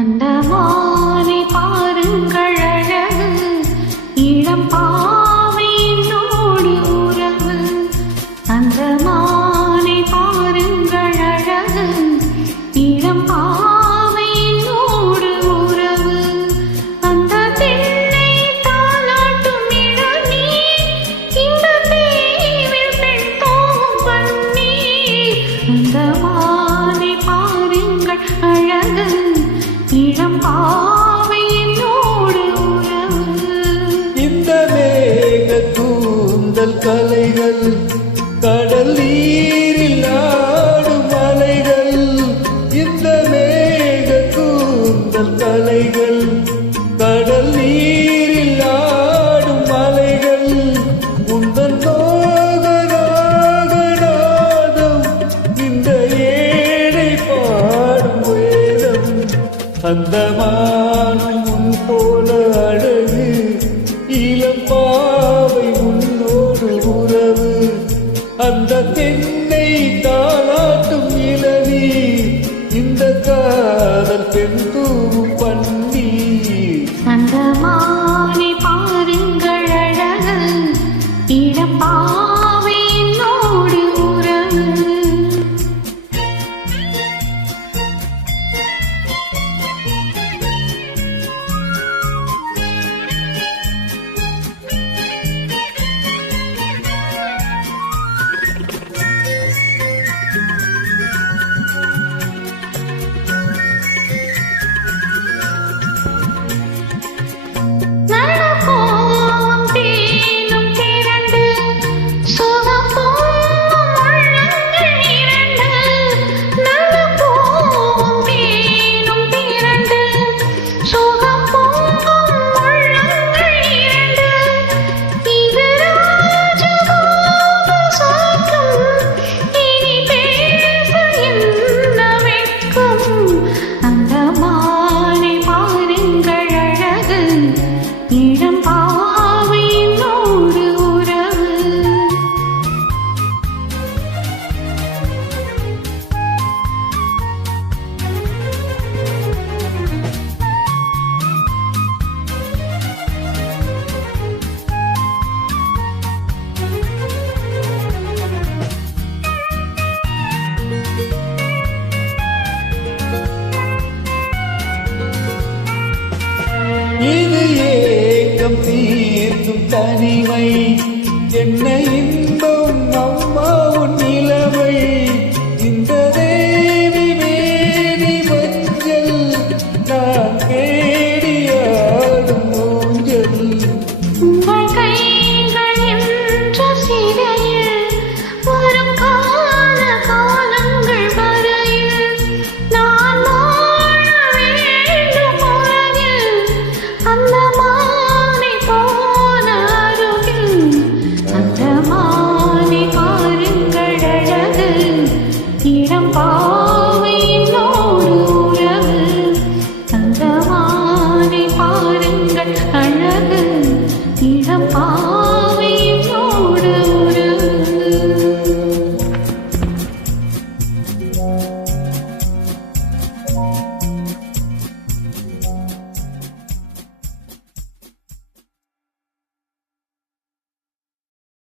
அந்தமானை பாருங்கள் அழகு, இளம் பாவையினோடு உறவு. அந்தமானை பாருங்கள் அழகு, இளம் பாவையினோடு உறவு. அந்த பெண்ணை தாலாட்டும் இளநீர், இந்த தீவில் பெண் தோவும் பன்னீர். அந்தமானை பாருங்கள் அழகு, இளம் பாவையினோடு உறவு. இந்த மேக கூந்தல் கலைகள், கடல் நீரில் ஆடும் அலைகள். இந்த மேக கூந்தல் கலைகள், கடல் நீரில் ஆடும் அலைகள். உந்தன் நாதம் இந்த ஏழை பாடும் வேதம். அந்த மானும் உன் போல அழகு, இளம் பாவை உன்னோடு உறவு. அந்த தென்னை தாளாட்டும் இளவி, இந்த காதல் பெண் தூவும் பன்னீர். அந்த மானை பாருங்கள் அழகு, இளம் பாவையினோடு உறவு. இளம் பாவையினோடு உறவு. இது ஏக்கம் தீர்க்கும் தனிமை, என்ன இன்பம் அம்மா உன் நிலைமை. இந்த தேவி மேனி மஞ்சள், நான் தேடியாடும் ஊஞ்சல். உங்கள் கைகள் என்ற சிறையில் வரும் கால காலங்கள் வரையில் நான் வாழ வேண்டும் உலகில். அந்த மானை போல அருகில், அந்த மானை பாருங்கள் அழகு, இளம் பாவையினோடு உறவு. அந்த மானை பாருங்கள் அழகு, இளம்